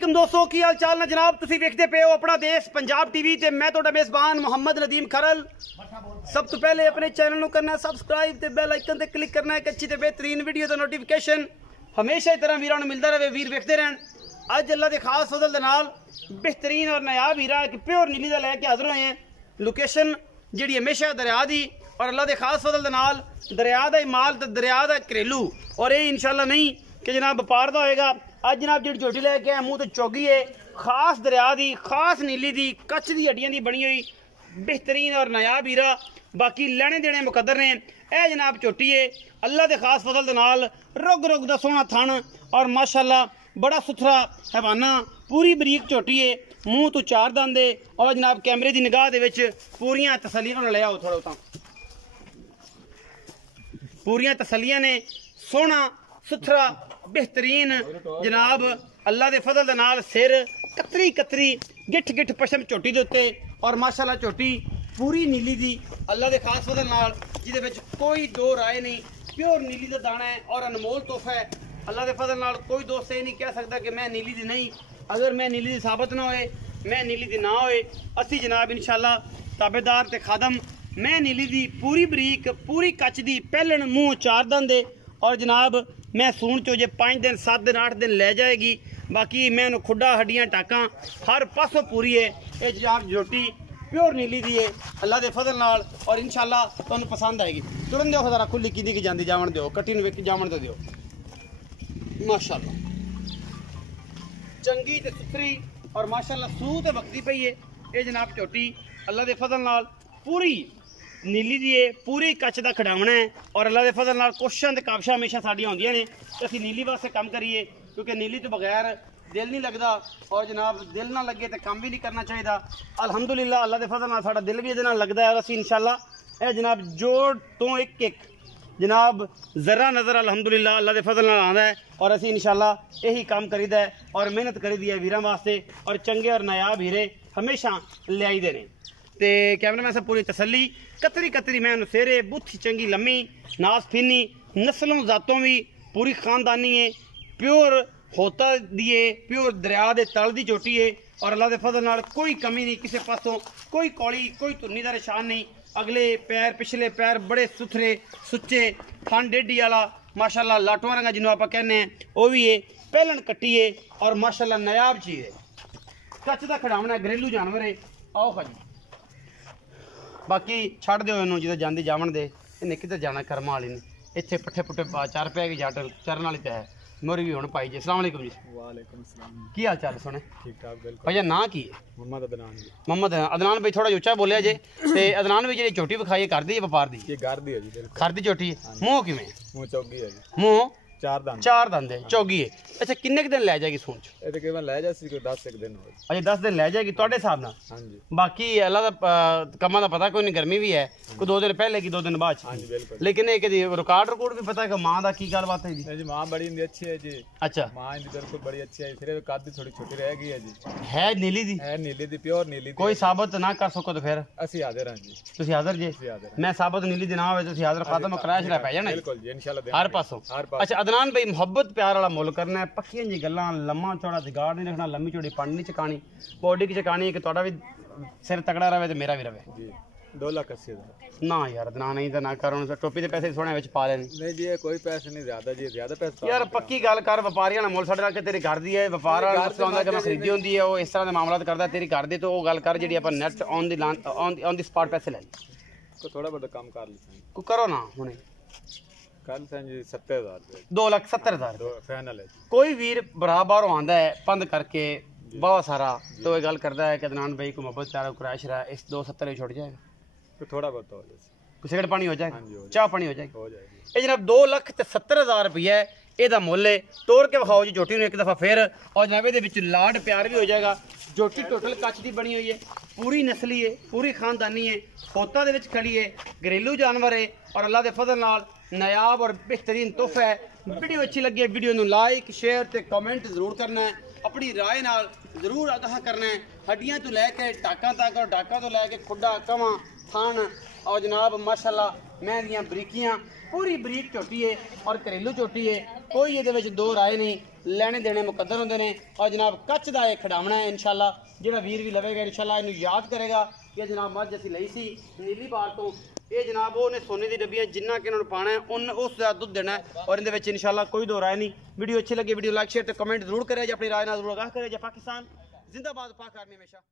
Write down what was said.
वालेकुम दोस्तों की हाल चाल ना जनाब तुसी देखते पे हो अपना देश पंजाब टीवी ते मैं तोड़ा मेजबान मोहम्मद नदीम खरल। सब तो पहले अपने चैनल करना सब्सक्राइब ते बेल आइकन ते क्लिक करना है। अच्छी ते बेहतरीन वीडियो का नोटिफिकेशन हमेशा इस तरह वीरों मिलता रहे, वीर देखते रहन। अज अल्लाह के खास फजल दे नाल बेहतरीन और नायाब हीरा कि प्योर नीली का लैके हाजिर होए हैं। लोकेशन जी हमेशा दरिया की और अल्लाह के खास फजल दे नाल दरिया का माल तो दरिया का घरेलू और ये इंशाल्लाह नहीं कि जनाब व्यापार का होएगा। अज जनाब जी झोटी लैके आए मुँह तो चौगी है खास दरिया की खास नीली की कच्छ की हड्डियां की बनी हुई बेहतरीन और नायाब हीरा। बाकी लेने देने मुकद्दर ने। यह जनाब झोटी है अल्लाह के खास फजल दे नाल रुग रुग दा सोहना थन और माशाल्लाह बड़ा सुथरा हैवाना पूरी बरीक झोटी है। मूँह तो चार दंद है और जनाब कैमरे की निगाह दे विच पूरियां तसल्लियां ले आओ थोड़ा उतां पूरियां तसल्लियां ने सोहना सुथरा बेहतरीन जनाब अल्लाह के फजल दे नाल सिर कतरी कतरी गिठ गिठ पशम झोटी दे उत्ते और माशाल्लाह झोटी पूरी नीली दी अल्लाह के खास फजल नाल जिहदे विच कोई दो राय नहीं। प्योर नीली का दाना है और अनमोल तोहफा है अल्लाह के फजल नाल। कोई दोस्त ये नहीं कह सकता कि मैं नीली दी नहीं, अगर मैं नीली दी साबित ना होए मैं नीली दी ना होए असी जनाब इंशाल्लाह ताबेदार ते खादम। मैं नीली दी पूरी बरीक पूरी कच्च दी पहलन मूँह चार दंद है और जनाब मैं सून चो जे 5 दिन 7 दिन 8 दिन लै जाएगी। बाकी मैं खुड्डा हड्डियां टाका हर पासों पूरी है। ये जनाब झोटी प्योर नीली दी है अल्लाह के फजल नाल और इंशाल्लाह तुहानू पसंद आएगी। तुरंत दो जरा खुली की की जाती जावन दो कट्टी नूं वेख जावन तो दिओ माशाल्लाह चंगी ते सुथरी और माशाल्लाह सूह ते वक्ती पई है। ये जनाब झोटी अल्लाह के फजल नाल पूरी नीली दी है पूरी कच्च का खिडावना है और अल्लाह के फजल नाल कोशिशां ते काबशां हमेशा साडियां होंदियां ने कि असीं नीली वास्ते काम करिए क्योंकि नीली तो बगैर दिल नहीं लगता और जनाब दिल ना लगे तो काम भी नहीं करना चाहिए। अल्हम्दुलिल्लाह अल्लाह के फजल नाल साडा दिल भी इहदे नाल लगदा है और असीं इंशाल्लाह यह जनाब जोड़ तो एक एक जनाब जरा नज़र अल्हम्दुलिल्लाह अल्लाह के फजल नाल आंदा है और असीं इंशाल्लाह यही काम करीदा है और मेहनत करीदी है वीरां वास्ते और चंगे और नायाब हीरे हमेशा लियाईदे ने। ते कैमरामैन से पूरी तसल्ली कतरी कतरी मैं सेरे बुत्थी चंगी लम्मी नास फिनी नस्लों जातों भी पूरी खानदानी है प्योर होता दिए प्योर दरिया के तल की चोटी है और अल्लाह के फजल नाल कोई कमी नहीं किसी पासों कोई कौली कोई धुन्नी का निशान नहीं। अगले पैर पिछले पैर बड़े सुथरे सुच्चे थन डेढ़ी वाला माशाल्लाह लाटुआ रंगा जिन्हों आप कहने वो भी है पहलन कट्टी है और माशाल्लाह नायाब चीज़ है कच्च का खिडावना घरेलू जानवर है। आओ खाजी बाकी छड़ दो इनू जिदा जाती जावन दे इन्हें किधर जाना कर्मा वाली ने इतने पट्ठे पुट्ठे चर पै गई जट चरन वाली तो है मोरी भी हूँ पाई जी। अस्सलाम वालेकुम जी। वालेकुम सलाम। की हाल चाल सुने ठीक ठाक बिल्कुल। भैया ना की है मोहम्मद अदनान जी। मोहम्मद अदनान भाई थोड़ा उच्चा बोलिया जे ते अदनान भाई जी झोटी विखाई कर दी है व्यापार दी ये घर दी है जी बिल्कुल घर दी झोटी मूँह किवें मुंह चौगी है जी मूँह चार दंद है चौगी है। अच्छा किन्ने दिन लै जाएगी सून च ये तकरीबन ले जा सी कोई 10 एक दिन हो। अच्छा 10 दिन लै जाएगी तुहाडे हिसाब नाल। हां जी बाकी अल्लाह दा कम्मां दा पता कोई नहीं गर्मी भी है कोई 2 दिन पहले की 2 दिन बाद। हां जी बिल्कुल। लेकिन एक रिकॉर्ड भी पता है कि मां दा की गलबात है जी। जी मां बड़ी इंदी अच्छी है जी। अच्छा मां इंदी बिल्कुल बड़ी अच्छी है सिर्फ कद दी थोड़ी छोटी रह गई है जी। है नीली दी है नीली दी प्योर नीली दी कोई साबित ना कर सको तो फिर असि हाजिर हां जी। तुसी हाजिर जे मैं साबित नीली दी ना होवे तुसी हाजिर खातम क्रैश रह पै जाना बिल्कुल जी इंशाल्लाह हर पासों। अच्छा अदनान भाई मोहब्बत प्यार वाला मुल करना है पक्कियां जी गल्लां लम्मा चौड़ा जगाड़ नहीं रखना लम्मी चौड़ी पंड नहीं चकानी बॉडी की चकानी कि तुहाडा भी सिर तगड़ा रहे तो मेरा भी रहे जी 2,80,000 ना यार अदनान नहीं तो ना कर टोपी के पैसे सोने विच पा लेने नहीं जी कोई पैसे नहीं ज्यादा जी ज्यादा पैसे यार पक्की गल कर व्यापारियां नाल मुल साडे नाल कि तेरे घर दी है व्यापार वाला मसला हुंदा कि मैं खरीदी हुंदी है वो इस तरह दे मामलात करदा तेरी घर दे तो वो गल कर जिहड़ी आपां नेट ऑन दी स्पॉट पैसे ले को थोड़ा बहुत काम कर ली को करो ना हुणे कल जी 70,000 2,70,000 फाइनल है। कोई वीर बराबर आंदा है पंद करके बहुत सारा तो ये गल करता है कि अदनान भाई को मोहब्बत प्यार क्रैश रहा है इस 270 छोड़ जाएगा तो थोड़ा बहुत हो जाए सिगरेट पानी हो जाएगा चाह पानी हो जाएगी हो जाएगी। ये जनाब 2,70,000 रुपया है ਇਹਦਾ ਮੁੱਲ ਹੈ ਤੋੜ ਕੇ ਵਿਖਾਓ ਜੀ ਝੋਟੀ ਨੂੰ ਇੱਕ ਦਫਾ ਫੇਰ और जनाब ਇਹਦੇ ਵਿੱਚ ਲਾਡ प्यार भी हो जाएगा। ਝੋਟੀ टोटल ਕੱਚ ਦੀ बनी हुई है पूरी नस्ली है पूरी खानदानी है खोता ਦੇ ਵਿੱਚ खड़ी है घरेलू जानवर है और अल्लाह के फजल नाल नायाब और बेहतरीन तोहफा है। वीडियो अच्छी लगी है वीडियो ਨੂੰ लाइक शेयर ते कमेंट जरूर करना है अपनी राय नाल जरूर आगाह करना है। हड्डियां तो लैके टाकां तक और टाकां तो लैके खुड्डा कवां थान और जनाब माशाल्लाह मैं दियां बरीकियां पूरी बरीक झोटी है और घरेलू झोटी है कोई ये दो राय नहीं। ਲੈਣੇ ਦੇਣੇ ਮੁਕੱਦਰ ਹੁੰਦੇ ਨੇ। ਔਰ ਜਨਾਬ ਕੱਚ ਦਾ ਇਹ ਖਿਡਾਵਣਾ ਹੈ ਇਨਸ਼ਾਅੱਲਾ, ਜਿਹੜਾ ਵੀਰ ਵੀ ਲਵੇਗਾ ਇਨਸ਼ਾਅੱਲਾ ਇਹਨੂੰ ਯਾਦ ਕਰੇਗਾ ਕਿ ਜਨਾਬ ਮੱਝ ਅਸੀਂ ਲਈ ਸੀ ਨੀਲੀ ਬਾਰ ਤੋਂ। ਇਹ ਜਨਾਬ ਉਹਨੇ ਸੋਨੇ ਦੀ ਡੱਬੀਆਂ ਜਿੰਨਾ ਕਿ ਇਹਨਾਂ ਨੂੰ ਪਾਣਾ ਹੈ ਉਸ ਦਾ ਦੁੱਧ ਦੇਣਾ ਹੈ ਔਰ ਇਹਦੇ ਵਿੱਚ ਇਨਸ਼ਾਅੱਲਾ ਕੋਈ ਦੋ ਰਾਏ नहीं। वीडियो अच्छी लगी वीडियो लाइक शेयर तो कमेंट जरूर करें, अपनी राय ना जरूर आगाह करें। पाकिस्तान जिंदाबाद, पाक आर्मी हमेशा।